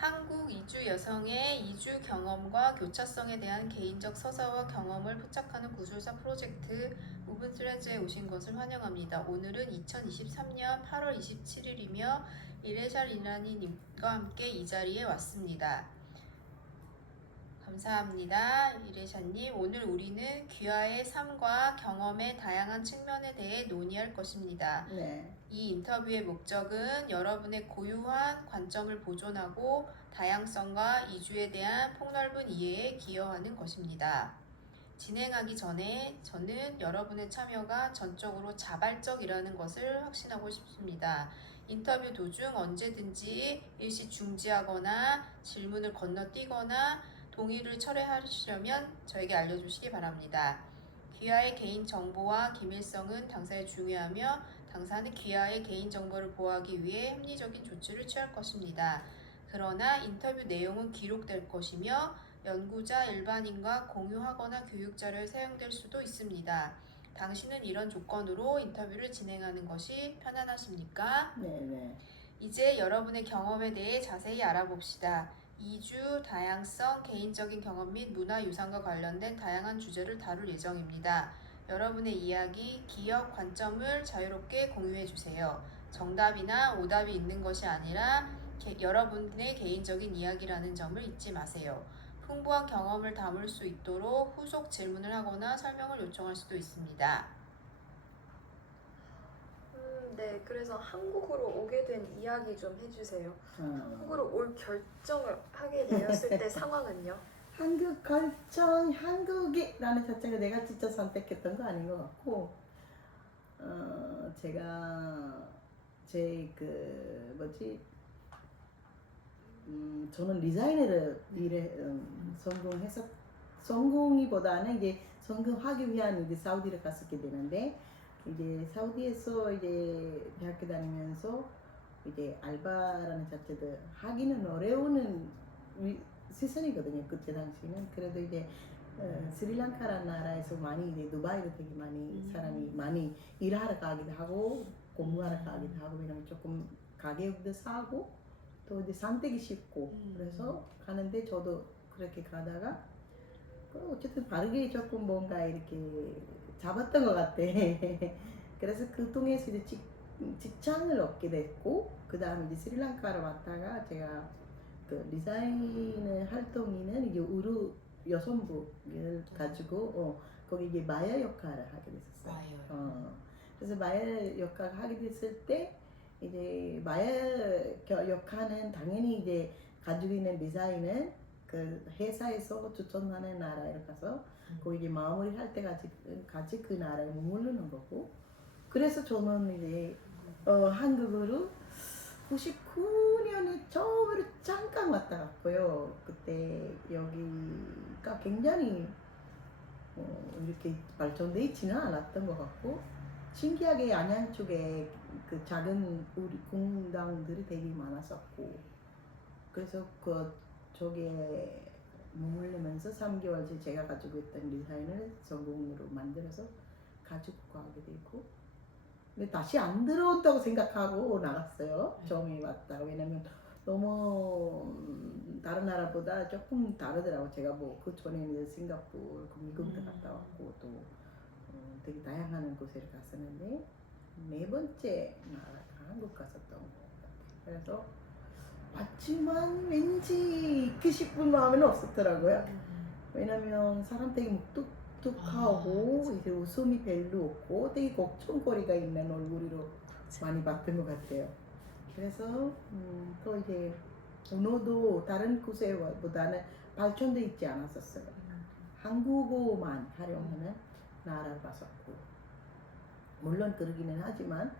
한국 이주 여성의 이주 경험과 교차성에 대한 개인적 서사와 경험을 포착하는 구술사 프로젝트 무브트렌즈에 오신 것을 환영합니다. 오늘은 2023년 8월 27일이며 이레샬 이라니님과 함께 이 자리에 왔습니다. 감사합니다. 이레샤님. 오늘 우리는 귀하의 삶과 경험의 다양한 측면에 대해 논의할 것입니다. 네. 이 인터뷰의 목적은 여러분의 고유한 관점을 보존하고 다양성과 이주에 대한 폭넓은 이해에 기여하는 것입니다. 진행하기 전에 저는 여러분의 참여가 전적으로 자발적이라는 것을 확신하고 싶습니다. 인터뷰 도중 언제든지 일시 중지하거나 질문을 건너뛰거나 동의를 철회하시려면 저에게 알려주시기 바랍니다. 귀하의 개인정보와 기밀성은 당사에 중요하며 당사는 귀하의 개인정보를 보호하기 위해 합리적인 조치를 취할 것입니다. 그러나 인터뷰 내용은 기록될 것이며 연구자 일반인과 공유하거나 교육자료에 사용될 수도 있습니다. 당신은 이런 조건으로 인터뷰를 진행하는 것이 편안하십니까? 네. 이제 여러분의 경험에 대해 자세히 알아봅시다. 이주, 다양성, 개인적인 경험 및 문화유산과 관련된 다양한 주제를 다룰 예정입니다. 여러분의 이야기, 기억, 관점을 자유롭게 공유해주세요. 정답이나 오답이 있는 것이 아니라 여러분의 개인적인 이야기라는 점을 잊지 마세요. 풍부한 경험을 담을 수 있도록 후속 질문을 하거나 설명을 요청할 수도 있습니다. 네, 그래서 한국으로 오게 된 이야기 좀 해주세요. 한국으로 올 결정을 하게 되었을 때 상황은요? 한국 결정, 한국이라는 자체가 내가 진짜 선택했던 거 아닌 것 같고, 제가 제 저는 디자이너를 성공이보다는 이제 성공하기 위한 이제 사우디를 갔었게 되는데, 이제 사우디에서 이제 대학교 다니면서 이제 알바라는 자체도 하기는 어려운 시선이거든요. 그때 당시는. 그래도 이제 스리랑카라는 나라에서 많이 이제 두바이로 되게 많이 사람이 많이 일하러 가기도 하고 공부하러 가기도 하고, 왜냐면 조금 가격도 싸고 또 이제 선택이 쉽고 그래서 가는데, 저도 그렇게 가다가 어쨌든 바르게 조금 뭔가 이렇게 잡았던 것 같아. 그래서 그 통해서 이제 직장을 얻게 됐고, 그 다음에 이제 스리랑카로 왔다가 제가 그 디자인 활동이는 이제 의류 여성복을 가지고 거기 이제 마야 역할을 하게 됐었어요. 그래서 마야 역할을 하게 됐을 때 이제 마야 역할은 당연히 이제 가지고 있는 디자인은 그 회사에서 추천하는 나라에 가서 거기 이제 마무리 할 때까지 그 나라에 머무르는 거고, 그래서 저는 이제 한국으로 99년에 처음으로 잠깐 왔다 갔고요. 그때 여기가 굉장히 이렇게 발전돼 있지는 않았던 것 같고, 신기하게 안양 쪽에 그 작은 우리 공장들이 되게 많았었고, 그래서 저게 머물면서 3개월째 제가 가지고 있던 디자인을 성공으로 만들어서 가지고 가게 되고, 근데 다시 안 들어온다고 생각하고 나갔어요. 처음에 왔다가. 왜냐면 너무 다른 나라보다 조금 다르더라고. 제가 뭐 그 전에는 싱가포르, 미국도 갔다 왔고 또 되게 다양한 곳에 갔었는데, 네 번째 나라가 한국 갔었던 것 같아요. 그래서 왔지만 왠지 있고 싶은 마음은 없었더라고요. 왜냐면 사람 되게 묵뚝뚝하고 이제 웃음이 별로 없고 되게 걱정거리가 있는 얼굴로 많이 봤던 것 같아요. 그래서 또 이제 언어도 다른 곳에보다는 발전돼 있지 않았었어요. 한국어만 활용하는 나라를 봤었고, 물론 그러기는 하지만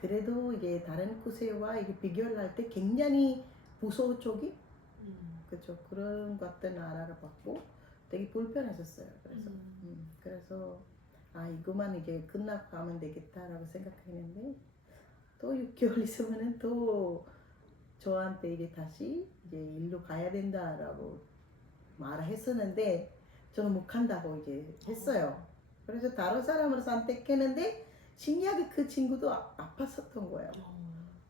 그래도 이제 다른 곳에와 이게 비교를 할 때 굉장히 보수적인 그쵸, 그런 같은 나라를 봤고 되게 불편했었어요. 그래서 이거만 이제 끝나고 가면 되겠다라고 생각했는데, 또 6개월 있으면은 또 저한테 이제 다시 이제 일로 가야 된다라고 말을 했었는데, 저는 못 간다고 이제 했어요. 그래서 다른 사람을 선택했는데 신기하게 그 친구도 아팠었던 거예요.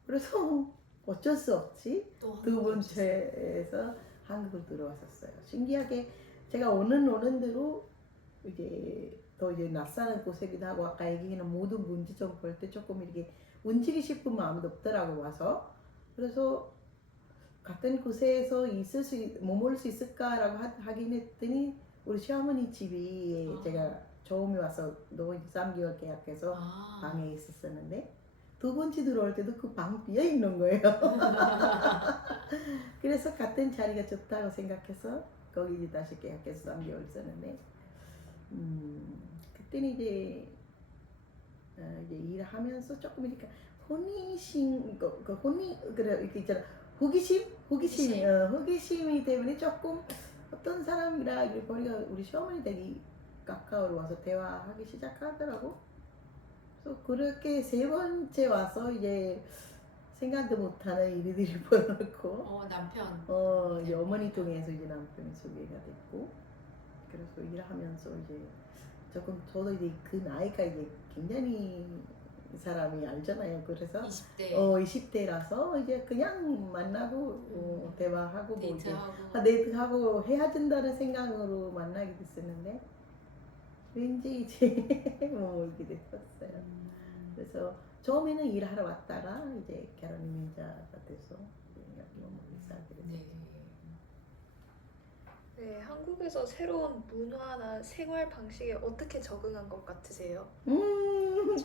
그래서 어쩔 수 없이 또 두 한국에 오셨어요. 번째에서 한국을 들어왔었어요. 신기하게 제가 오는 대로 이제 더 이제 낯사는 곳이기도 하고 아까 얘기한 모든 문제점 볼 때 조금 이렇게 움직이고 싶은 마음이 없더라고 와서. 그래서 같은 곳에서 머물 수 있을까라고 하긴 했더니 우리 시어머니 집이 아. 제가 처음에 와서 너 이제 3개월 계약해서 아. 방에 있었었는데 두 번째 들어올 때도 그 방 비어 있는 거예요. 그래서 같은 자리가 좋다고 생각해서 거기 이제 다시 계약해서 3개월 있었는데 그때는 이제 이제 일하면서 조금 이렇게 혼이심 그 혼이 그래 이렇게 있잖아 호기심이 호기심이 때문에 조금 어떤 사람이라 이렇게 보니까 우리 시어머니 댁이 가까우로 와서 대화하기 시작하더라고. 그래서 그렇게 세 번째 와서 이제 생각도 못하는 일들이 벌어졌고 남편. 이제 어머니 통해서 이제 남편이 소개가 됐고 그래서 일하면서 이제 조금 저도 이제 그 나이가 이제 굉장히 사람이 알잖아요. 그래서 20대 20대라서 이제 그냥 만나고 대화하고 뭐 이제 데이트하고. 데이트하고 헤어진다는 생각으로 만나게 됐었는데 왠지 이제 머물게 됐었어요. 그래서 처음에는 일하러 왔다가 이제 결혼 이민자가 돼서 여기 머물기 살게 됐어요. 네. 네, 한국에서 새로운 문화나 생활 방식에 어떻게 적응한 것 같으세요?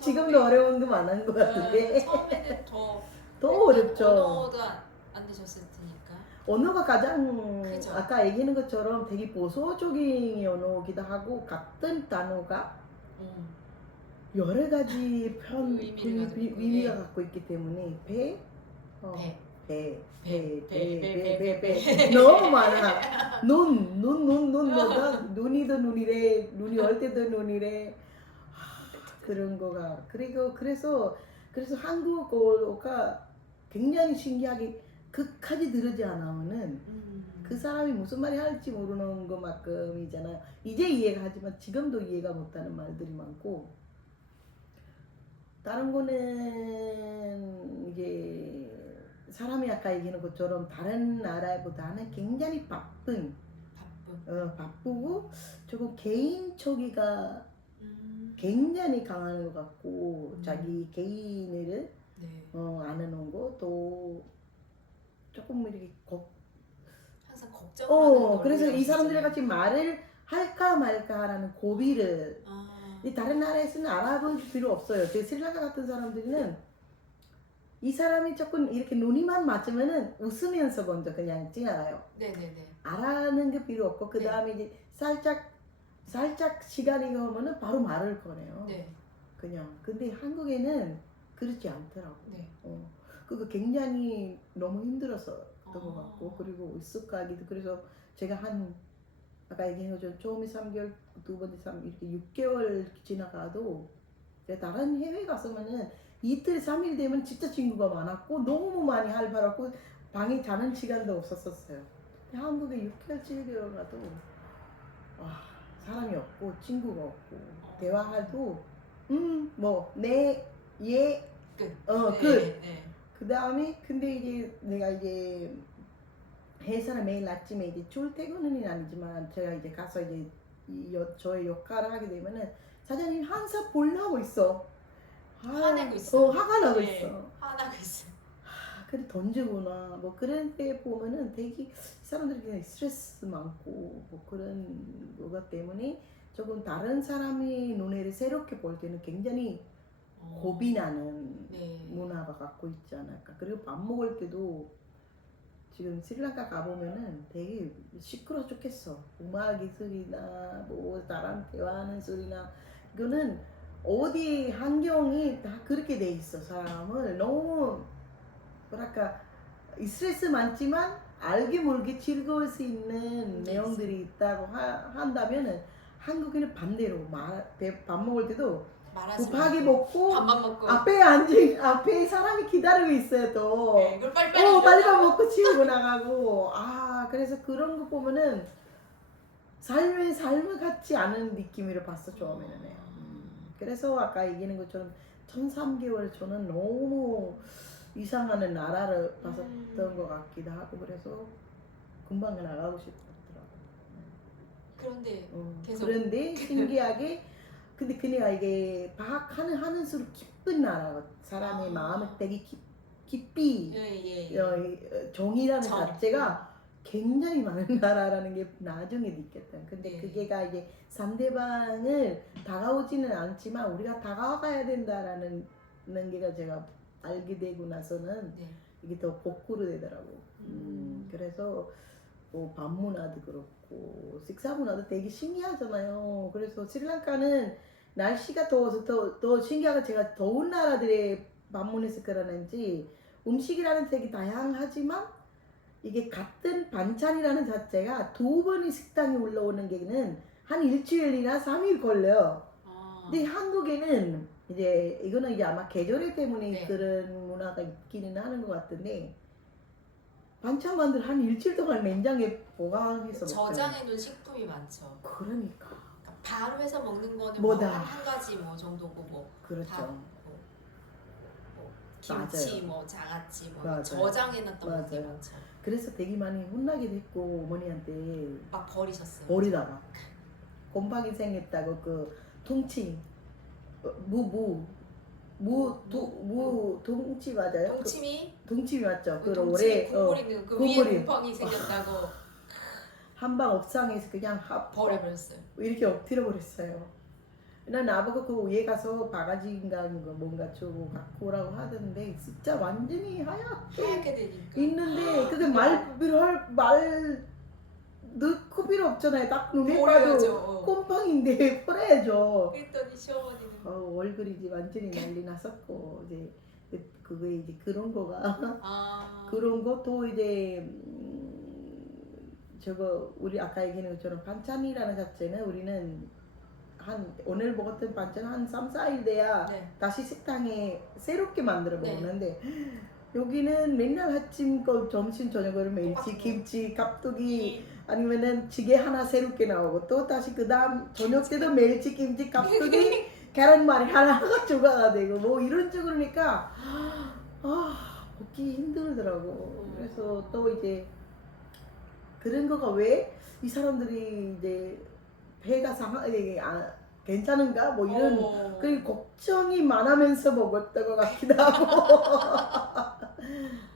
지금도 어려운 거 많은 것 같은데 처음에는 더 더 어렵죠. 언어도 안 되셨을 테니까. 언어가 가장 그죠. 아까 얘기하는 것처럼 되게 보수적인 언어기도 하고 같은 단어가 여러 가지 의미를 가지고 있고, 의미가 예. 갖고 있기 때문에 배. 배 너무 많아. 눈이도 눈이래, 눈이 올 때도 눈이래. 그런 거가 그리고 그래서 한국어가 굉장히 신기하게 끝까지 들으지 않으면은 그 사람이 무슨 말이 할지 모르는 것만큼이잖아요. 이제 이해가 하지만 지금도 이해가 못하는 말들이 많고 다른 거는 이제 사람이 아까 얘기하는 것처럼 다른 나라보다는 굉장히 바쁘고 조금 개인주의가 굉장히 강한 것 같고 자기 개인을 네. 아는 거 또 조금 이렇게 항상 걱정하는 그래서 이 사람들이 같이 말을 할까 말까라는 고비를 이 다른 나라에서는 알아볼 필요 없어요. 스리랑카 같은 사람들은 이 사람이 조금 이렇게 눈이만 맞으면은 웃으면서 먼저 그냥 지나가요. 네네네. 알아는 게 필요 없고 그 다음에 이제 살짝 시간이 오면은 바로 말을 꺼내요. 네. 그냥. 근데 한국에는 그렇지 않더라고. 네. 그거 굉장히 너무 힘들었었던 것 같고 그리고 익숙하기도 그래서 제가 아까 얘기한 것처럼 처음에 3개월 두 번째 3 이렇게 6개월 지나가도 제가 다른 해외 갔으면은 이틀 3일 되면 진짜 친구가 많았고 너무 많이 활발하고 방에 자는 시간도 없었어요. 근데 한국에 6개월 7개월 가도 사람이 없고 친구가 없고 대화해도 끝. 네. 그 다음에 근데 이제 내가 이제 회사는 매일 아침에 이제 출퇴근은 아니지만 제가 이제 가서 이제 저의 역할을 하게 되면은 사장님 항상 보려고 있어. 화내고 있어. 화가 나고 네. 있어. 화나고 있어. 그래 던지구나. 뭐 그런 때 보면은 되게 사람들이 그냥 스트레스 많고 뭐 그런 거 때문에 조금 다른 사람의 눈에를 새롭게 볼 때는 굉장히 겁이 나는 문화가 갖고 있지 않을까. 그리고 밥 먹을 때도 지금 스리랑카 가보면은 되게 시끄러워 죽겠어. 음악의 소리나 뭐 사람 대화하는 소리나 이거는 어디 환경이 다 그렇게 돼 있어. 사람을 너무 뭐랄까 스트레스 많지만 알게 모르게 즐거울 수 있는 내용들이 있다고 한다면은 한국인은 반대로 밥 먹을 때도 급하게 먹고 밥만 먹고 앞에 사람이 기다리고 있어요 또. 이걸 빨리 빨리 밥 먹고 치우고 나가고 그래서 그런 거 보면은 삶을 같지 않은 느낌으로 봤어 처음에는. 그래서 아까 얘기하는 것처럼 1,300개월 저는 너무 이상한 나라를 봤었던 것 같기도 하고 그래서 금방 나가고 싶었더라고. 그런데 계속 그런데 신기하게 근데 그네가 이게 하는 수록 깊은 나라 사람의 마음을 되게 깊이 정이라는 정. 자체가 굉장히 많은 나라라는 게 나중에 느꼈다. 근데 네. 그게가 이제 상대방을 다가오지는 않지만 우리가 다가가야 된다라는 게가 제가 알게 되고 나서는 네. 이게 더 거꾸로 되더라고. 그래서 뭐 밥 문화도 그렇고 식사 문화도 되게 신기하잖아요. 그래서 스리랑카는 날씨가 더워서 더 신기하게 제가 더운 나라들에 방문했을 거라는지 음식이라는 되게 다양하지만 이게 같은 반찬이라는 자체가 두 번이 식당에 올라오는 게는 한 일주일이나 3일 걸려요. 근데 한국에는 이제 이거는 이제 아마 계절에 때문에 네. 그런 문화가 있기는 하는 것 같은데 반찬만들 한 일주일 동안 냉장에 보관해서 먹잖아요. 저장해둔 식품이 많죠. 그러니까 그러니까 바로 해서 먹는 거는 뭐다. 한 가지 뭐 정도고 뭐 그렇죠. 다 뭐 김치 맞아요. 뭐 장아찌 뭐 맞아요. 저장해놨던 것들이 맞아요. 많죠. 그래서 되게 많이 혼나기도 했고 어머니한테 막 버리셨어요. 버리다가 곰팡이 생겼다고 그 퉁치 무 퉁치 맞아요? 동치미? 둥치 맞죠? 그 동치미 올해 국물 있는 그 위에 국물이. 곰팡이 생겼다고 한방 옥상에서 그냥 버려버렸어요. 이렇게 엎드려 버렸어요. 난 나보고 그 위에 가서 바가지인가 뭔가 주고 갖고 오라고 하던데 진짜 완전히 하얗게 되니까. 있는데 그게 말 넣고 필요 없잖아요. 딱 눈에 봐도 버려야죠. 곰팡인데 버려야죠. 그랬더니 시어머니는 얼굴이 이제 완전히 난리 났었고 이제 그게 이제 그런 거가 그런 것도 이제 저거 우리 아까 얘기한 것처럼 반찬이라는 자체는 우리는 한 오늘 먹었던 반찬 한 3, 4일 돼야 네. 다시 식당에 새롭게 만들어 네. 먹는데 여기는 맨날 아침 거 점심 저녁으로 멸치 똑같은 거. 김치 깍두기 아니면은 찌개 하나 새롭게 나오고 또 다시 그 다음 저녁 때도 멸치 김치 깍두기 계란말이 하나가 추가가 되고 뭐 이런 식으로니까 먹기 힘들더라고. 그래서 또 이제 그런 거가 왜 이 사람들이 이제 배가 괜찮은가 뭐 이런 그리고 걱정이 많으면서 먹었던 것 같기도 하고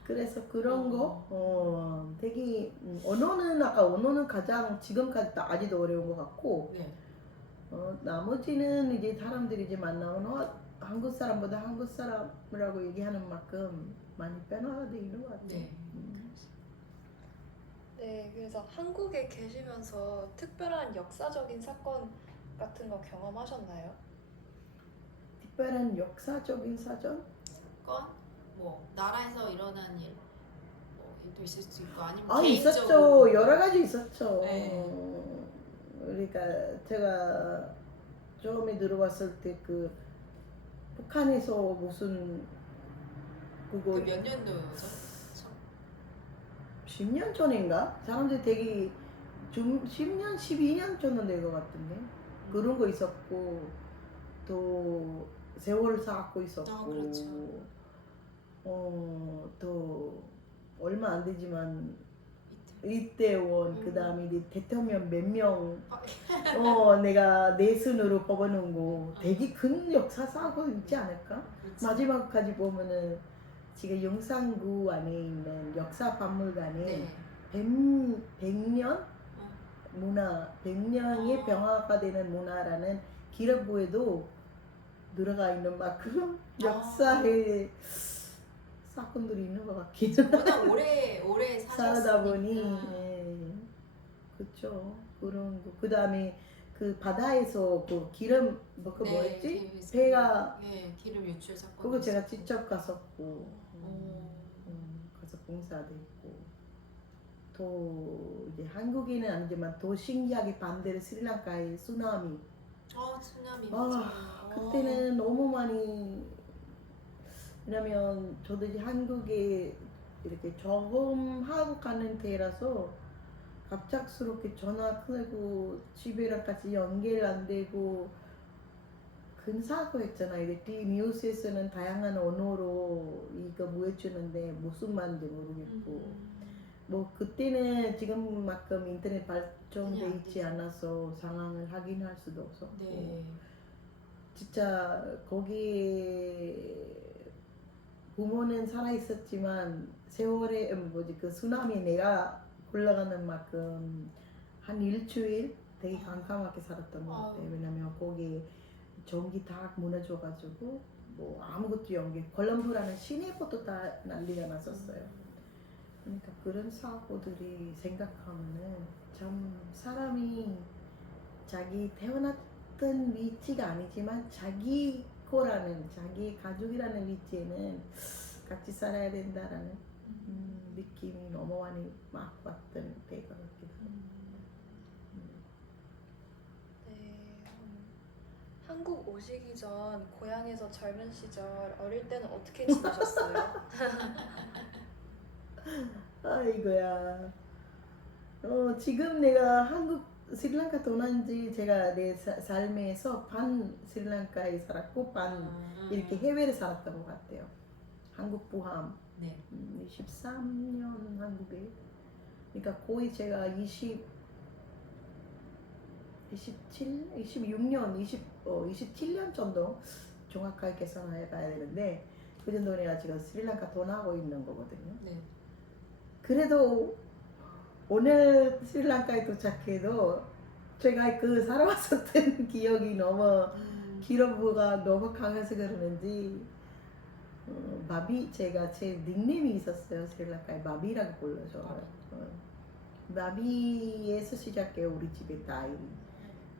그래서 그런 거 되게 언어는 가장 지금까지 아직도 어려운 것 같고 네. 나머지는 이제 사람들이 이제 만나면 한국 사람보다 한국 사람이라고 얘기하는 만큼 많이 변화가 돼 있는 것 같아요. 네. 네, 그래서 한국에 계시면서 특별한 역사적인 사건 같은 거 경험하셨나요? 특별한 역사적인 사건? 사건? 뭐 나라에서 일어난 일, 뭐 일도 있을 수 있고 아니면 있었죠. 개인적으로 여러 가지 있었죠. 네. 그러니까 제가 처음에 들어왔을 때 그 북한에서 무슨 그거 그 몇 년도죠? 10년 전인가? 사람들이 되게 좀 10년, 12년 전은 된 것 같은데 그런 거 있었고 또 세월 쌓고 있었고 그렇죠. 또 얼마 안 되지만 이태원 그 다음에 이제 대통령 몇 명 내가 내 순으로 뽑아놓은 거 되게 큰 역사사고 있지 않을까? 그렇지. 마지막까지 보면은 지금 용산구 안에 있는 역사박물관에 네. 100년 문화, 100년의 병화가 되는 문화라는 기록부에도 들어가 있는 만큼 역사의 사건들이 있는 것 같기도 해요. 워낙 오래 살다 보니 사셨으니까. 그렇죠. 그런 거. 그 다음에 그 바다에서 그 기름 뭐였지? 배가 기름 유출 사건. 그거 제가 직접 갔었고 가서 봉사도 했고 또 이제 한국인은 아니지만 더 신기하게 반대로 스리랑카의 쓰나미. 쓰나미. 그때는 너무 많이 왜냐면 저도 이제 한국에 이렇게 처음 하고 가는 때라서 갑작스럽게 전화 끊고 집이랑 같이 연결 안 되고 큰 사고였잖아요. 이게 뉴스에서는 다양한 언어로 이거 보여주는데 무슨 말인지 모르겠고 뭐 그때는 지금만큼 인터넷 발전돼 안 있지 되죠. 않아서 상황을 확인할 수도 없었고 네. 진짜 거기에 부모는 살아 있었지만 세월에 뭐지 그 쓰나미 내가 올라가는 만큼 한 일주일 되게 깜깜하게 살았던 것 같아요. 아유. 왜냐면 거기 전기 다 무너져가지고 뭐 아무것도 연기 콜럼보라는 시내부터 다 난리가 났었어요. 그러니까 그런 사고들이 생각하면은 참 사람이 자기 태어났던 위치가 아니지만 자기 거라는 자기 가족이라는 위치에는 같이 살아야 된다라는 느낌이 너무 많이 막 왔던 때가 같기도 하고. 네. 한국 오시기 전 고향에서 젊은 시절 어릴 때는 어떻게 지내셨어요? 아이고야. 지금 내가 한국 스리랑카 떠난지 제가 내 삶에서 반 스리랑카에 살았고 반 이렇게 해외를 살았던 것 같아요. 한국 포함. 네. 23년 한국에. 그러니까 거의 제가 27년 정도 정확하게 계산해봐야 되는데 그 정도 내가 지금 스리랑카 떠나고 있는 거거든요. 네. 그래도 오늘 스리랑카에 도착해도 제가 그 살아왔었던 기억이 너무 기록부가 너무 강해서 그러는지 마비 제가 제 닉네임이 있었어요. 스리랑카에 마비라고 불러서 마비에서 시작해요. 우리 집에 다 이름이.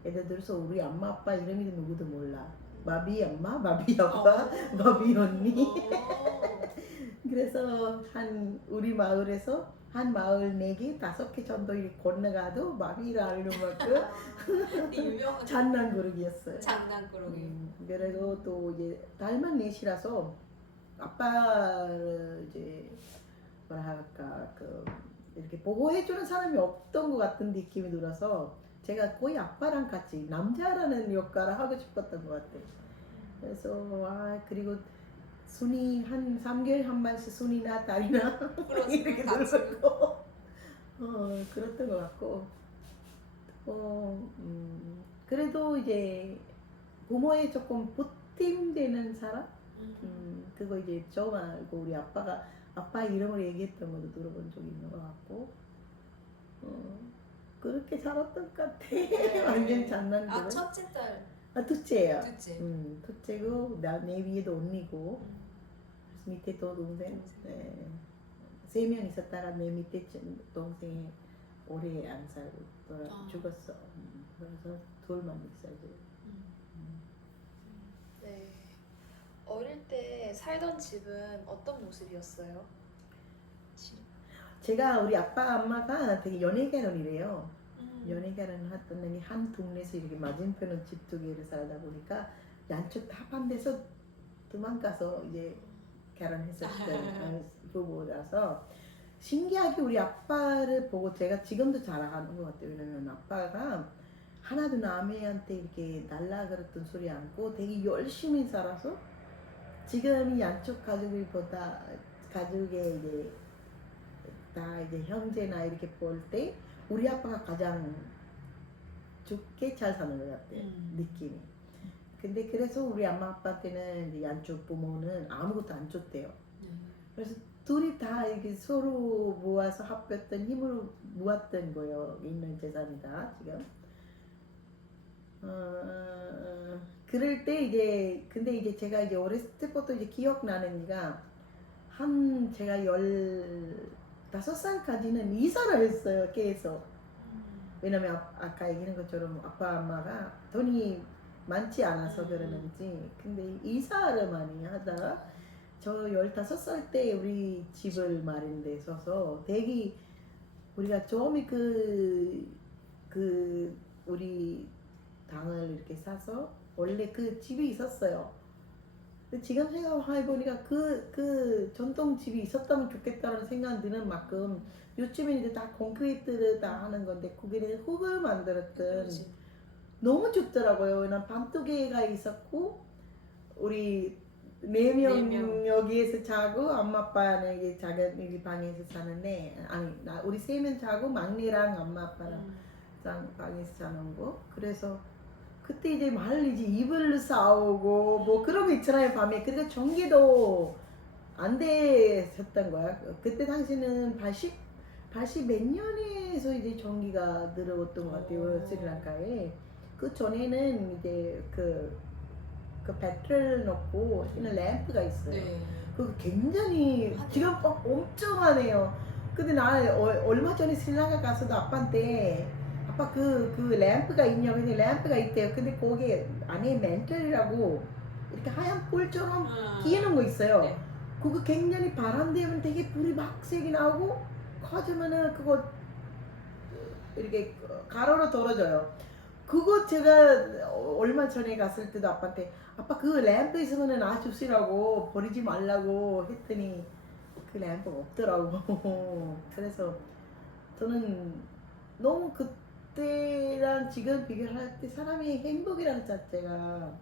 예를 들어서 우리 엄마 아빠 이름이 누구도 몰라. 마비 엄마, 마비 아빠, 마비 언니. 그래서 한 우리 마을에서 한 마을 4개, 5개 정도 이렇게 건너가도 마비라는 만큼 유명한 장난꾸러기였어요. 장난꾸러기. 그리고 또 이제 딸만 넷이라서 아빠를 이제 뭐라 할까 그 이렇게 보호해주는 사람이 없던 것 같은 느낌이 들어서 제가 거의 아빠랑 같이 남자라는 역할을 하고 싶었던 것 같아요. 그래서 그리고 순이 한 3개월 한 번씩 순이나 딸이나 이렇게 들었고 그랬던 것 같고 그래도 이제 부모의 조금 보탬되는 사람 그거 이제 저 말고 우리 아빠 이름을 얘기했던 것도 들어본 적이 있는 것 같고 그렇게 살았던 것 같아. 완전 장난꾸러기. 첫째 딸. 둘째예요. 둘째. 둘째고 내 위에도 언니고 그래서 밑에 또 동생. 네. 3명 있었다가 내 밑에 동생이 오래 안 살고 죽었어. 그래서 둘만 있어요. 네. 어릴 때 살던 집은 어떤 모습이었어요? 제가 우리 아빠 엄마가 되게 연애 결혼이래요. 연애 결혼을 했더니 한 동네에서 이렇게 맞은편은 집 2개를 살다 보니까 양쪽 다 반대서 도망가서 이제 결혼했었던 부부라서 신기하게 우리 아빠를 보고 제가 지금도 자랑하는 것 같아요. 왜냐면 아빠가 하나도 남애한테 이렇게 날라 그랬던 소리 않고 되게 열심히 살아서 지금이 양쪽 가족이보다 가족의 이제 다 이제 형제나 이렇게 볼 때 우리 아빠가 가장 좋게 잘 사는 것 같아요. 느낌이. 근데 그래서 우리 엄마 아빠한테는 이제 양쪽 부모는 아무것도 안 줬대요. 그래서 둘이 다 이렇게 서로 모아서 합했던 힘으로 모았던 거예요. 있는 재산이다 지금. 그럴 때 이제 근데 이제 제가 이제 어렸을 때부터 이제 기억나는 게가 제가 15살까지는 이사를 했어요. 계속. 왜냐면 아까 얘기한 것처럼 아빠 엄마가 돈이 많지 않아서 그러는지 근데 이사를 많이 하다가 저 15살 때 우리 집을 마련돼 서서 되게 우리가 처음에 우리 당을 이렇게 사서 원래 그 집이 있었어요. 근데 지금 생각해보니까 그 전통 집이 있었다면 좋겠다는 생각이 드는 만큼 요즘에 이제 다 콘크리트를 다 하는 건데 거기는 흙을 만들었던 너무 춥더라고요. 난 밤두개가 있었고 우리 네 명 네 명. 여기에서 자고 엄마 아빠는 이게 작은 여기 방에서 자는데 아니 우리 세 명 자고 막내랑 엄마 아빠랑 방에서 자는 거. 그래서 그때 이제 말이지 이불 싸우고 뭐 그런 거 있잖아요 밤에. 그러니까 전기도 안 됐었던 거야. 그때 당시는 80 몇 년에서 이제 전기가 들어왔던 것 같아요 스리랑카에. 그 전에는 이제 그 배터리를 넣고 하는 램프가 있어요. 네. 그거 굉장히 지금 엄청 하네요. 근데 나 얼마 전에 스리랑카 가서도 아빠한테 아빠 그 램프가 있냐고 했더니 램프가 있대요. 근데 거기 안에 멘털이라고 이렇게 하얀 뿔처럼 끼는 거 있어요. 네. 그거 굉장히 바람 되면 되게 불이 막 세게 나오고 커지면은 그거 이렇게 가로로 떨어져요. 그거 제가 얼마 전에 갔을 때도 아빠한테 아빠 그 램프 있으면 나 줍시라고 버리지 말라고 했더니 그 램프가 없더라고. 그래서 저는 너무 그때랑 지금 비교할 때 사람이 행복이라는 자체가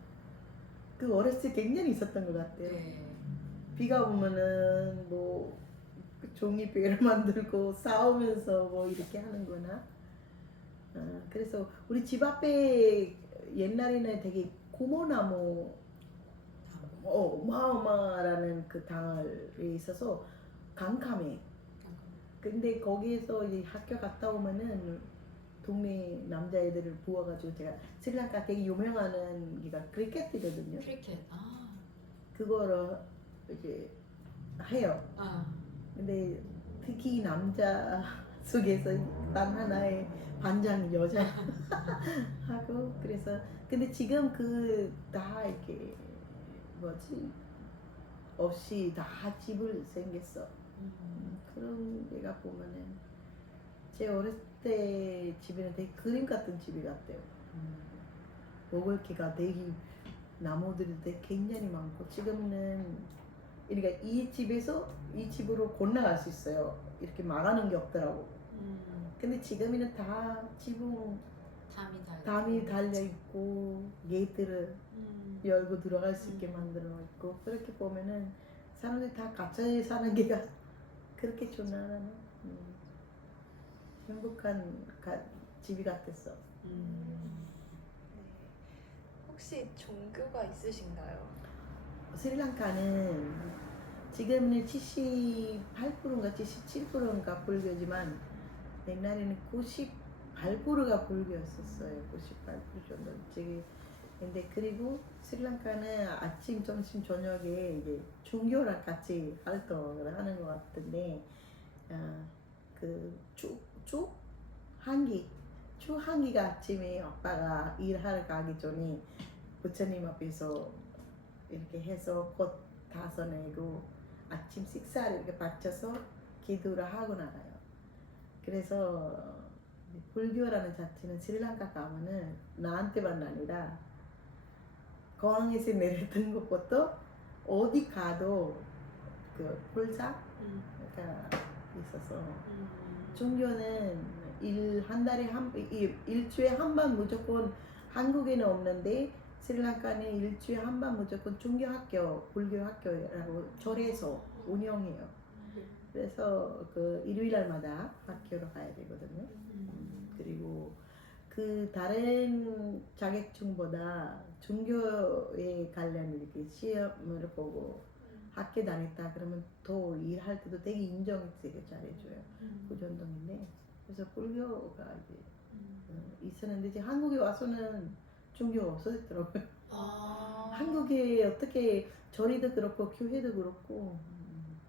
그 어렸을 때 굉장히 있었던 것 같아요. 네. 비가 비가 오면은 뭐 종이배를 만들고 싸우면서 뭐 이렇게 하는구나. 그래서 우리 집 앞에 옛날에는 되게 고모나무 어마어마라는 그 당을이 있어서 깜깜해. 근데 거기에서 이제 학교 갔다 오면은 동네 남자애들을 부어가지고 제가 스리랑카 되게 유명한 게가 크리켓이거든요. 크리켓. 그거를 이제 해요. 근데 특히 남자 속에서 단 하나의 반장 여자 하고 그래서 근데 지금 그 다 이렇게 뭐지 없이 다 집을 생겼어. 그런 데가 보면은 제 어렸을 때 집에는 되게 그림 같은 집이 같대요. 먹을 게가 되게 나무들이 되게 굉장히 많고 지금은 그러니까 이 집에서 이 집으로 건너갈 수 있어요. 이렇게 막아놓은 게 없더라고. 근데 지금에는 다 지붕 담이 달려 있고 게이트를 열고 들어갈 수 있게 만들어 놓고 그렇게 보면은 사람들이 다 갇혀 사는 게가 그렇게 좋나 나는 행복한 집이 같았어. 혹시 종교가 있으신가요? 스리랑카는 지금은 78%인가 77%인가 불교지만 옛날에는 98%가 불교였었어요. 98% 정도. 근데 그리고 스리랑카는 아침, 점심, 저녁에 이제 종교랑 같이 활동을 하는 것 같은데 주 한기가 아침에 아빠가 일하러 가기 전에 부처님 앞에서 이렇게 해서 꽃 다서 내고 아침 식사를 이렇게 바쳐서 기도를 하고 나가요. 그래서 불교라는 자체는 스리랑카 가면은 나한테만 아니라 공항에서 내렸던 것부터 어디 가도 그 불사가 있어서 종교는 일주일에 한 번 무조건 한국에는 없는데 스리랑카는 일주일에 한 번 무조건 종교학교, 불교학교라고 절에서 운영해요. 그래서 그 일요일날마다 학교로 가야 되거든요. 그리고 그 다른 자격증보다 종교에 관련 이렇게 시험을 보고 학교 다녔다 그러면 더 일할 때도 되게 인정이 되게 잘해줘요. 그 정도인데 그래서 불교가 이제 있었는데 이제 한국에 와서는 종교가 없어졌더라고요. 한국에 어떻게 절이도 그렇고 교회도 그렇고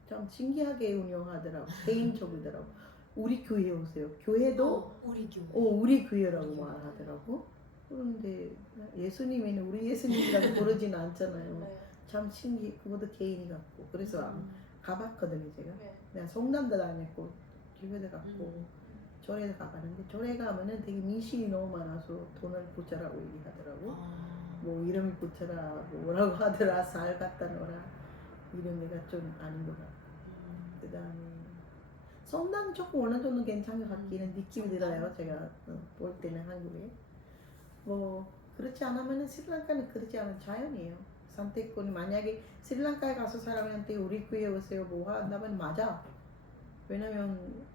참 신기하게 운영하더라고. 개인적이더라고. 우리 교회 오세요. 교회도 우리 교회라고 말하더라고. 그런데 예수님에는 우리 예수님이라고 부르진 않잖아요. 네. 참 신기. 그것도 개인이 같고. 그래서 가봤거든요 제가. 네. 내가 성당도 다녔고 교회도 갔고 절에도 가봤는데 절에 가면은 되게 미신이 너무 많아서 돈을 붙여라고 얘기하더라고. 뭐 이름을 붙여라 뭐라고 하더라. 살 갖다 놓으라. 이런 데가 좀 아닌 것 같고. 그 다음에 성당 조금 어느 정도 괜찮은 것 같기는 느낌이 들어요. 제가 볼 때는 한국에. 뭐 그렇지 않으면 스리랑카는 그렇지 않은 자연이에요. 선택권이 만약에 스리랑카에 가서 사람한테 우리 교회 오세요 뭐 한다면 맞아. 왜냐면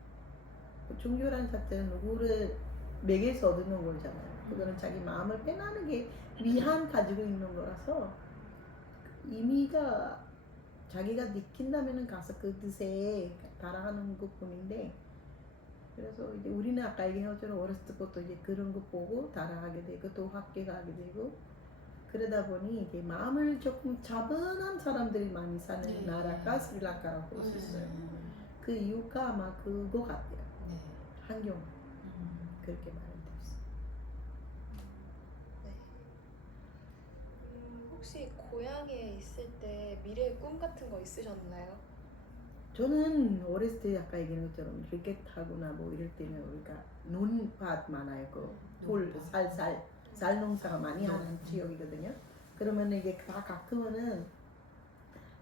종교라는 자체는 누구를 매개에서 얻는 거잖아요. 그거는 자기 마음을 빼내는 게 위한 가지고 있는 거라서 의미가 자기가 느낀다면은 가서 그 뜻에 따라가는 것뿐인데 그래서 이제 우리는 아까 얘기한 것처럼 어렸을 때부터 이제 그런 거 보고 따라하게 되고 또 학교 가게 되고 그러다 보니 이제 마음을 조금 차분한 사람들이 많이 사는 네. 나라가 스리랑카라고 볼 수 있어요. 그 이유가 아마 그거 같아요. 네. 환경 그렇게 말해도 있어요. 네. 혹시 고향에 있을 때 미래의 꿈 같은 거 있으셨나요? 저는 어렸을 때 아까 얘기한 것처럼 리켓하거나 뭐 이럴 때는 우리가 논밭 많아요. 그 쌀 농사가 많이 하는 지역이거든요. 그러면 이게 다 가끔은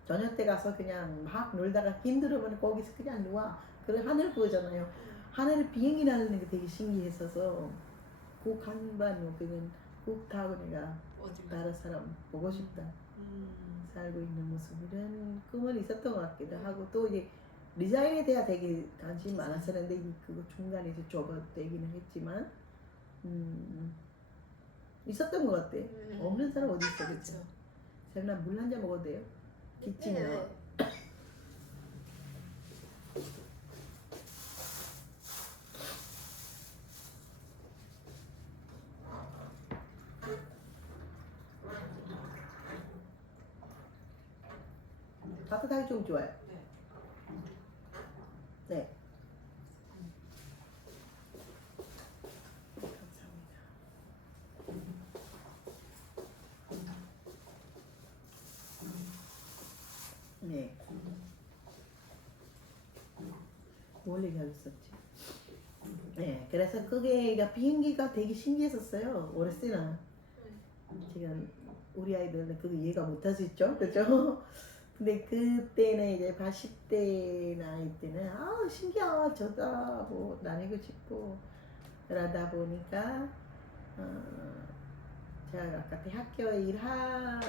저녁 때 가서 그냥 막 놀다가 힘들으면 거기서 그냥 누워. 그래 하늘 보잖아요. 하늘에 비행기 날리는 게 되게 신기했어서 그 간반 그냥 꼭 타고 내가 다른 사람 보고 싶다. 살고 있는 모습 이런 꿈은 있었던 것 같기도 하고 또 이제 디자인에 대해 되게 관심이 많았었는데 그거 중간에 이제 접어되기는 했지만 있었던 것 같아. 없는 사람 어디 있어, 그렇죠? 세훈아 물 한 잔 먹어도 돼요? 기침이요. 네. 따뜻하게 좀 좋아요. 네. 감사합니다. 네. 뭘 얘기하고 있었지? 네. 그래서 그게 비행기가 되게 신기했었어요. 어렸을 때는. 지금 우리 아이들은 그거 이해가 못할 수 있죠, 그죠? 근데 그때는 이제 80대 나이 때는 아 신기하다 저다 뭐 다니고 싶고 그러다 보니까 제가 아까 대학교에 일하면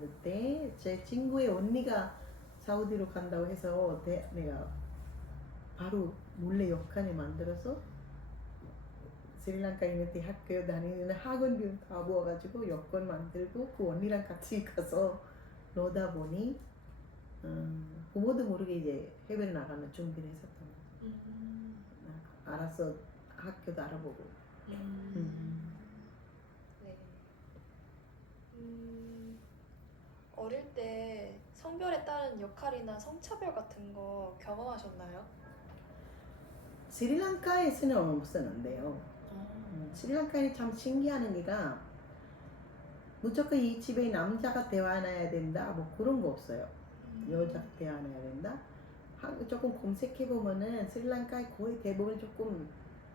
그때 제 친구의 언니가 사우디로 간다고 해서 내가 바로 몰래 역할을 만들어서 스리랑카에 있는 대학교 다니는 학원비 다 모아가지고 여권 만들고 그 언니랑 같이 가서 놀다 보니 부모도 모르게 이제 해외를 나가는 준비를 했었던 거죠. 알아서 학교도 알아보고. 네. 어릴 때 성별에 따른 역할이나 성차별 같은 거 경험하셨나요? 스리랑카에서는 없었는데요. 스리랑카에 참 신기한 게가 무조건 이 집에 남자가 태어나야 된다 뭐 그런 거 없어요. 여자가 태어나야 된다. 조금 검색해 보면은 스리랑카에 거의 대부분 조금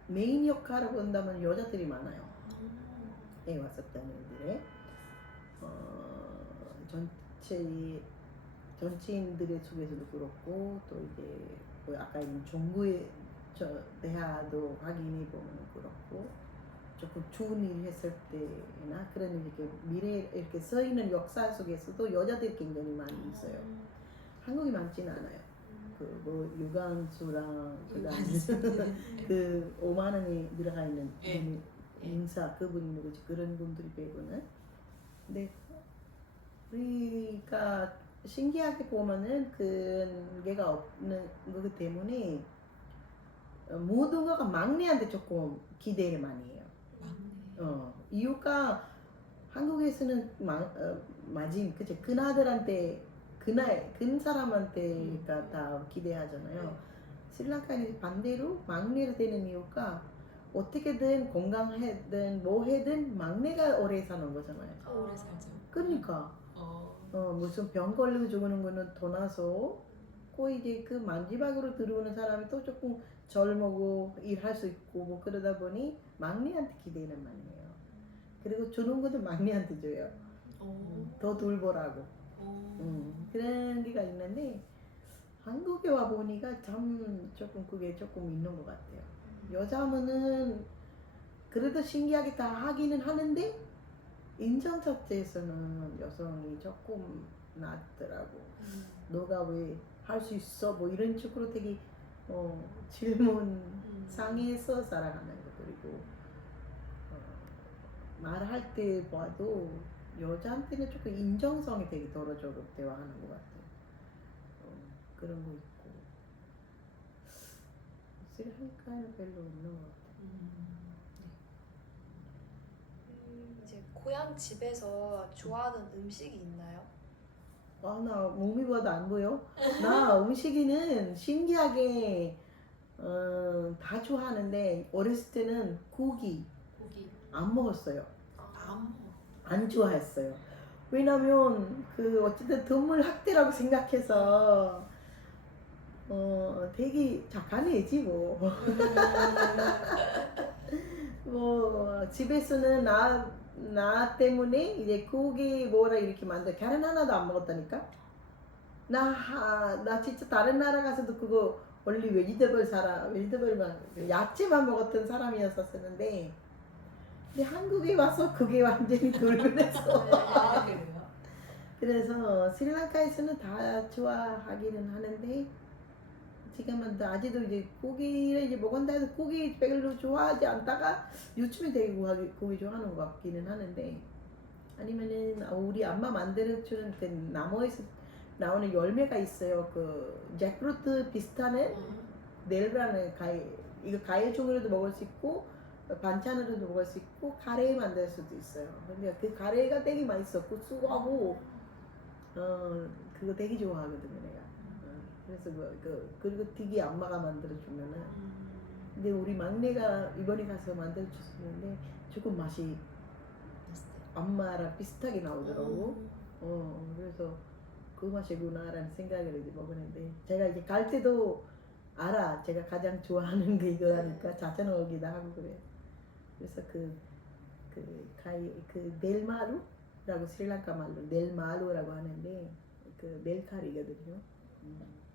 메인 역할을 본다면 여자들이 많아요. 예, 왔었던 애들의 정치인들의 속에서도 그렇고 또 이제 뭐 아까 있는 정부의 대화도 확인해 보면 그렇고 조금 좋은 일 했을 때나 그런 이렇게 미래 이렇게 써 있는 역사 속에서도 여자들이 굉장히 많이 있어요. 한국이 많지는 않아요. 그 뭐 유관수랑 그다음에 그 5만 원이 들어가 있는 분이 인사 그분이 누구지 그런 분들이 빼고는 근데 우리가 신기하게 보면은 그게가 없는 거 때문에 모든 거가 막내한테 조금 기대를 많이 해요. 이유가 한국에서는 마진 그치 큰 아들한테 큰 사람한테가 다 기대하잖아요. 스리랑카는 반대로 막내가 되는 이유가 어떻게든 건강하든 뭐 해든 막내가 오래 사는 거잖아요. 오래 살죠. 그러니까 무슨 병 걸리고 죽는 거는 더 나서 거의 이제 그 만지박으로 들어오는 사람이 또 조금 젊고 일할 수 있고 뭐 그러다 보니 막내한테 기대는 많이 해요. 그리고 주는 것도 막내한테 줘요. 더 돌보라고. 그런 게가 있는데 한국에 와 보니까 참 조금 그게 조금 있는 것 같아요. 여자면은 그래도 신기하게 다 하기는 하는데 인정착제에서는 여성이 조금 낫더라고. 너가 왜 할 수 있어? 뭐 이런 식으로 되게 질문 상에서 살아가는 거. 그리고 말할 때 봐도 여자한테는 조금 인정성이 되게 떨어져 대화하는 것 같아. 그런 거 있고 스리랑카에는 별로 없는 것 같아. 이제 고향 집에서 좋아하는 음식이 있나요? 아, 나 몸이 봐도 안 보여. 나 음식이는 신기하게 다 좋아하는데 어렸을 때는 고기 고기 안 먹었어요. 안 먹어. 안 좋아했어요. 왜냐면 그 어쨌든 동물 학대라고 생각해서 되게 착한 애지 뭐. 뭐 집에서는 나 때문에 이제 고기 뭐라 이렇게 만들 계란 하나도 안 먹었다니까. 나 진짜 다른 나라 가서도 그거 원리 베지터블만 야채만 먹었던 사람이었었는데 근데 한국에 와서 그게 완전히 돌변했어. 아 그래요? 그래서 스리랑카에서는 다 좋아하기는 하는데 지금은 아직도 이제 고기를 이제 먹은다 해서 고기 별로 좋아하지 않다가 요즘에 되게 고기 좋아하는 것 같기는 하는데 아니면은 우리 엄마 만들어주는 그 나무에서 나오는 열매가 있어요. 그 잭프루트 비슷한 넬브라는 과일. 이거 과일 종류로도 먹을 수 있고 반찬으로도 먹을 수 있고 카레 만들 수도 있어요. 근데 그 카레가 되게 맛있었고 수고하고 그거 되게 좋아하거든요 내가. 그래서 그리고 되게 엄마가 만들어주면은 근데 우리 막내가 이번에 가서 만들어줬었는데 조금 맛이 엄마랑 비슷하게 나오더라고. 그래서 그 맛이구나라는 생각을 이제 먹었는데 제가 이제 갈 때도 알아. 제가 가장 좋아하는 게 이거라니까 자주 나오기도 하고 그래. 그래서 그 넬마루라고 스리랑카 말로 넬마루라고 하는데 그 넬칼이거든요.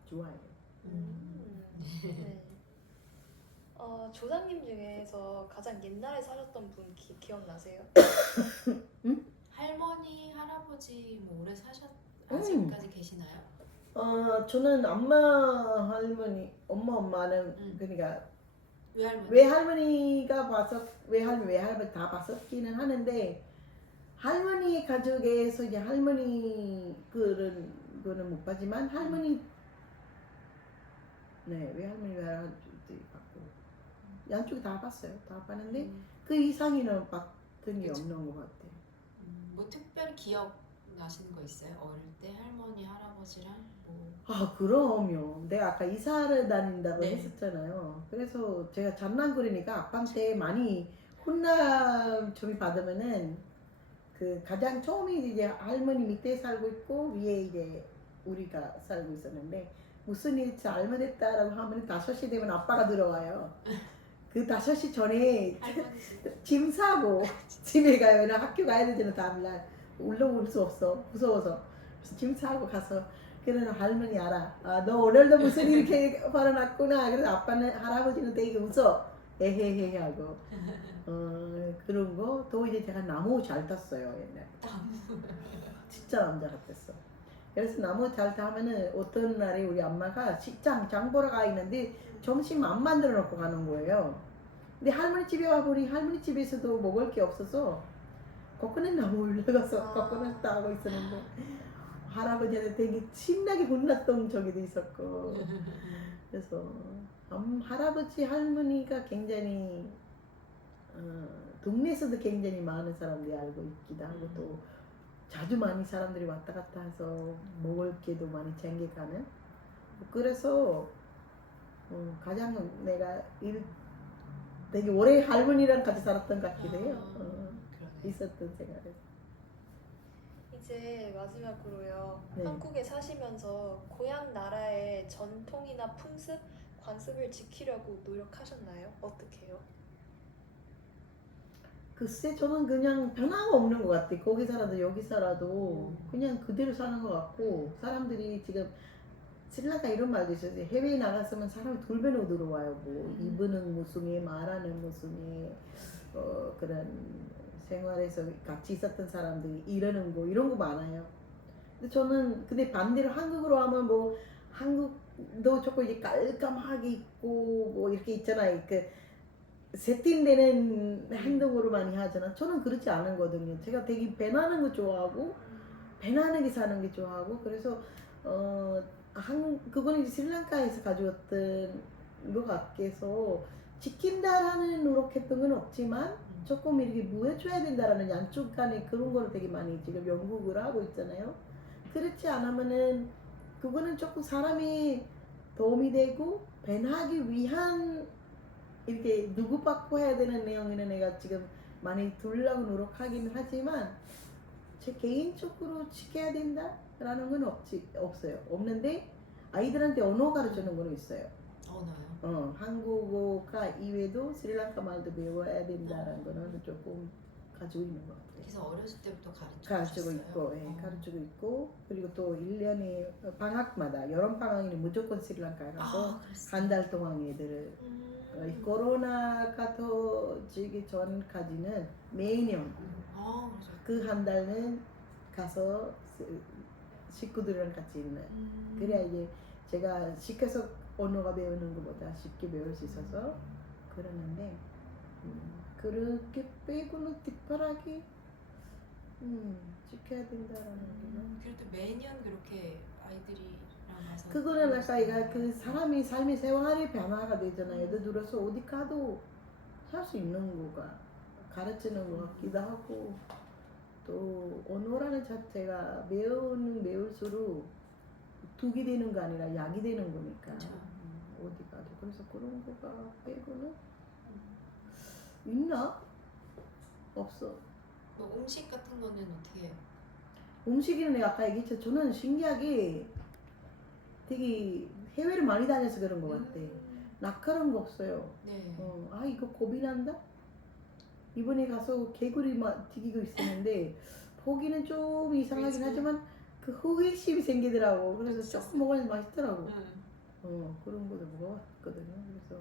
좋아해요. 네. 조상님 중에서 가장 옛날에 사셨던 분 기억나세요? 할머니 할아버지 뭐 오래 아직까지 계시나요? 저는 엄마 할머니 엄마는 그러니까 외할머니? 외할머니가 봐서 외할머니 다 봤었기는 하는데 할머니 가족에서 이제 할머니 거는 못 봤지만 할머니 네 외할머니 봤고 양쪽 다 봤어요. 다 봤는데 그 이상이는 봤던 게 그쵸. 없는 것 같아요. 뭐 특별히 기억나시는 거 있어요? 어릴 때 할머니 할아버지랑 뭐 아 그럼요. 내가 아까 이사를 다닌다고 네. 했었잖아요. 그래서 제가 장난꾸러니까 아빠한테 많이 혼남 좀 받으면은 그 가장 처음에 이제 할머니 밑에 살고 있고 위에 이제 우리가 살고 있었는데 무슨 일 잘못했다라고 하면 5시 되면 아빠가 들어와요. 그 5시 전에 할머니 집 짐 사고 집에 가요. 왜냐 학교 가야 되잖아 다음날. 올라올 수 없어 무서워서. 그래서 짐 사고 가서 그러는 할머니 알아. 아, 너 오늘도 무슨 일 이렇게 벌어놨구나. 그래서 아빠는 할아버지는 되게 웃어. 에헤헤 하고 그런 거. 또 이제 제가 나무 잘 탔어요 옛날에. 진짜 남자 같았어. 그래서 나무 잘 타면은 어떤 날에 우리 엄마가 식장 장 보러 가 있는데 점심 안 만들어 놓고 가는 거예요. 근데 할머니 집에 와보니 할머니 집에서도 먹을 게 없어서 코코넛 나무 올라가서 코코넛 따고 있었는데 할아버지한테 되게 신나게 혼났던 적이도 있었고. 그래서 할아버지 할머니가 굉장히 동네에서도 굉장히 많은 사람들이 알고 있기도 하고 또 자주 많이 사람들이 왔다 갔다 해서 먹을 게도 많이 챙겨가는. 그래서 가장 내가 되게 오래 할머니랑 같이 살았던 것 같기도 해요. 그러네. 있었던 생각에. 이제 마지막으로요. 네. 한국에 사시면서 고향 나라의 전통이나 풍습, 관습을 지키려고 노력하셨나요? 어떻게 해요? 글쎄 저는 그냥 변화가 없는 것 같아. 거기 살아도 여기 살아도 그냥 그대로 사는 것 같고 사람들이 지금 스리랑카 이런 말도 있어요. 해외에 나갔으면 사람이 돌배로 들어와요. 뭐 입은 무슨 애, 말하는 무슨 애, 그런 생활에서 같이 있었던 사람들이 이러는 거 이런 거 많아요. 근데 저는 근데 반대로 한국으로 하면 뭐 한국도 조금 이제 깔끔하게 있고 뭐 이렇게 있잖아요. 그 세팅되는 행동으로 많이 하잖아. 저는 그렇지 않거든요. 제가 되게 배나는 거 좋아하고 배나게 사는 게 좋아하고 그래서 그거는 이제 스리랑카에서 가져왔던 것 같아서 지킨다라는 노력했던 건 없지만 조금 이렇게 무해줘야 된다라는 양쪽 간에 그런 거를 되게 많이 지금 연구를 하고 있잖아요. 그렇지 않으면은 그거는 조금 사람이 도움이 되고 변하기 위한 이렇게 누구 받고 해야 되는 내용에는 내가 지금 많이 두려고 노력하긴 하지만 제 개인적으로 지켜야 된다라는 건 없어요. 없는데 아이들한테 언어 가르치는 거는 있어요. 언어요? 한국어가 이외에도 스리랑카 말도 배워야 된다라는 거는 조금 가지고 있는 것 같아요. 그래서 어렸을 때부터 가르치고 있고, 가르치고 있고 그리고 또 1년에 방학마다 여름 방학에는 무조건 스리랑카에 가서 한 달 동안 애들을 코로나가 터지기 전까지는 매년 그 한 달은 가서 식구들이랑 같이 있는 그래야 이제 제가 시켜서 언어가 배우는 것보다 쉽게 배울 수 있어서 그러는데 그렇게 빼고는 특별하게 지켜야 된다라는 거는 그래도 매년 그렇게 아이들이랑 가서 그거는 아까 얘가 그 사람이 삶의 생활이 변화가 되잖아요. 예를 들어서 어디 가도 살 수 있는 거가 가르치는 것 같기도 하고 또 언어라는 자체가 배울수록 독이 되는 거 아니라 약이 되는 거니까 어디 가도 그래서 그런 거가 빼고는 있나? 없어. 뭐 음식 같은 거는 어떻게 해요? 음식에는 내가 아까 얘기했죠. 저는 신기하게 되게 해외를 많이 다녀서 그런 것 같아. 낙하는 거 없어요. 네. 이거 겁이 난다? 이번에 가서 개구리 튀기고 있었는데 보기는 좀 이상하긴 하지만 그 호기심이 생기더라고. 그래서 조금 먹으면 맛있더라고. 그런 것도 먹었거든요. 그래서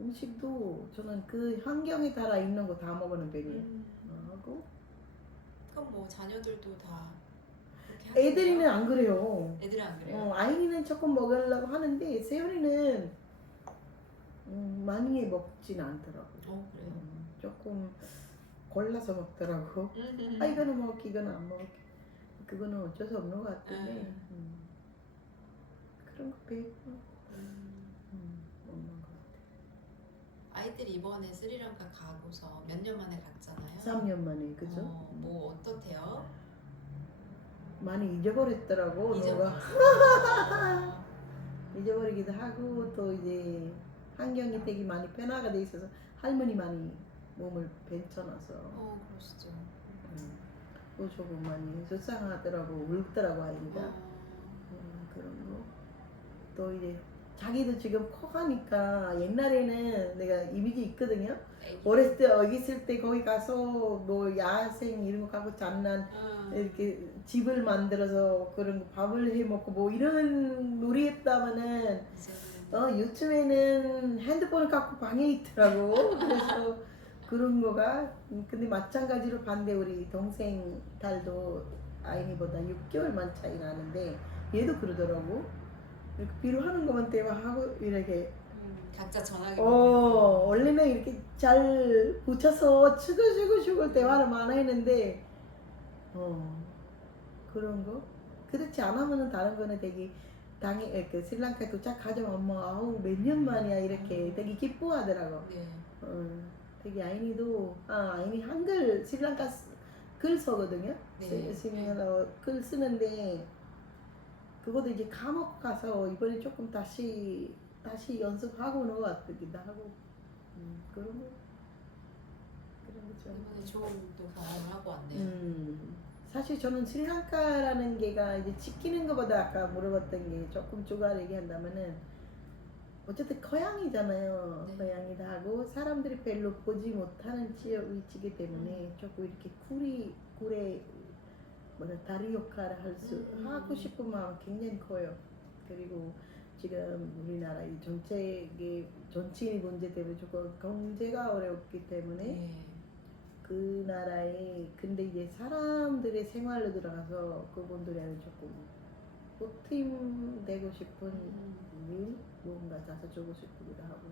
음식도 저는 그 환경에 따라 있는 거 다 먹는 편이에요. 하고 그럼 뭐 자녀들도 다 그렇게 애들이는 안 그래요. 애들은 안 그래요? 아이는 조금 먹으려고 하는데 세연이는 많이 먹진 않더라고. 그래요? 조금 골라서 먹더라고. 이거는 먹기 이거는 안 먹기. 그거는 어쩔 수 없는 것 같은데 그런 거 빼고 없는 것 같아. 아이들이 이번에 스리랑카 가고서 몇 년 만에 갔잖아요. 3년 만에 그죠? 뭐 어떻대요? 많이 잊어버렸더라고. 언어가. 잊어버리기도 하고 또 이제 환경이 되게 많이 변화가 돼 있어서 할머니 많이 몸을 벤쳐놔서 그러시죠. 또 조금 많이 속상하더라고. 울더라고 아이가. 그런 거. 또 이제 자기도 지금 커가니까 옛날에는 내가 이미지 있거든요. 어렸을 때 여기 있을 때 거기 가서 뭐 야생 이런 거 가고 장난 이렇게 집을 만들어서 그런 거 밥을 해 먹고 뭐 이런 놀이 했다면은 요즘에는 핸드폰을 갖고 방에 있더라고. 그래서 그런 거가 근데 마찬가지로 반대 우리 동생 딸도 아이니보다 6개월만 차이 나는데 얘도 그러더라고. 이렇게 필요하는 것만 대화하고 이렇게 각자 전화기 원래는 이렇게 잘 붙여서 추글추글 대화를 많이 했는데 그런 거 그렇지 않으면은 다른 거는 되게 그 스리랑카에 도착하자마자 엄마 몇 년 만이야 이렇게 되게 기뻐하더라고. 네. 되게 아이니도 아이니 한글 스리랑카 글 써거든요. 네. 스리랑카 글 쓰는데 그것도 이제 감옥 가서 이번에 조금 다시 연습하고 오는 것 같기도 하고 그런 거 좀. 이번에 좋은 또 경험을 하고 왔네요. 사실 저는 스리랑카라는 게가 이제 지키는 것보다 아까 물어봤던 게 조금 추가로 얘기한다면은 어쨌든 고향이잖아요. 네. 고향이다 하고 사람들이 별로 보지 못하는 지역 위치이기 때문에 조금 이렇게 굴에 뭐냐 다른 역할을 하고 싶은 마음이 굉장히 커요. 그리고 지금 우리나라 이 정책의 정치인의 문제 때문에 조금 경제가 어렵기 때문에 네. 그 나라에 근데 이제 사람들의 생활로 들어가서 그분들에는 조금 보탬되고 싶은 일 뭔가 자서주고 싶기도 하고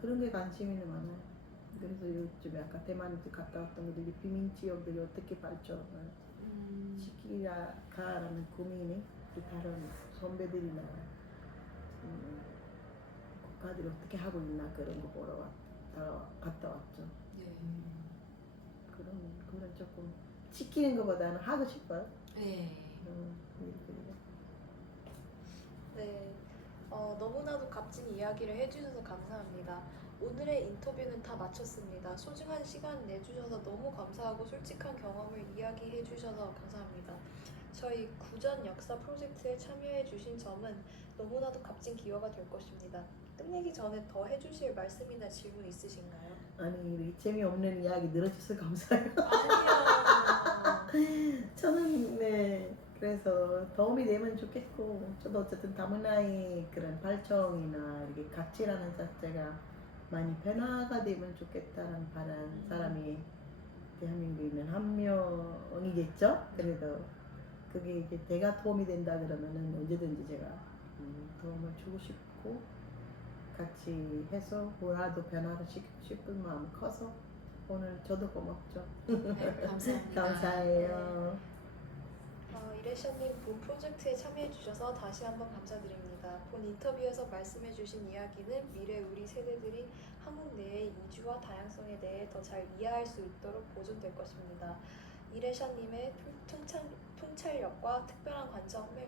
그런 게 관심이 많아요. 그래서 요즘에 아까 대만도 갔다 왔던 것도 이제 비민 지역들이 어떻게 발전을 시키라는 고민이 또 다른 선배들이나 국가들이 어떻게 하고 있나 그런 거 보러 갔다 왔죠. 네. 그런 조금 시키는 것보다는 하고 싶어요. 네. 네, 너무나도 값진 이야기를 해주셔서 감사합니다. 오늘의 인터뷰는 다 마쳤습니다. 소중한 시간 내주셔서 너무 감사하고 솔직한 경험을 이야기해 주셔서 감사합니다. 저희 구전 역사 프로젝트에 참여해 주신 점은 너무나도 값진 기여가 될 것입니다. 끝내기 전에 더 해주실 말씀이나 질문 있으신가요? 아니 우리 재미없는 이야기 늘어주셔서 감사해요. 아니요. 저는 네 그래서 도움이 되면 좋겠고 저도 어쨌든 다문화의 그런 발전이나 이렇게 가치라는 자체가 많이 변화가 되면 좋겠다는 바라는 사람이 대한민국에 있는 한 명이겠죠. 그래도 그게 이제 내가 도움이 된다 그러면은 언제든지 제가 도움을 주고 싶고 같이 해서 뭐라도 변화를 시키고 싶은 마음이 커서 오늘 저도 고맙죠. 네, 감사합니다. 감사해요. 이래샤님 본 프로젝트에 참여해 주셔서 다시 한번 감사드립니다. 본 인터뷰에서 말씀해 주신 이야기는 미래 우리 세대들이 한국 내의 이주와 다양성에 대해 더 잘 이해할 수 있도록 보존될 것입니다. 이래샤님의 통찰력과 특별한 관점을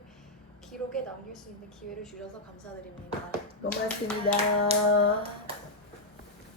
기록에 남길 수 있는 기회를 주셔서 감사드립니다. 고맙습니다.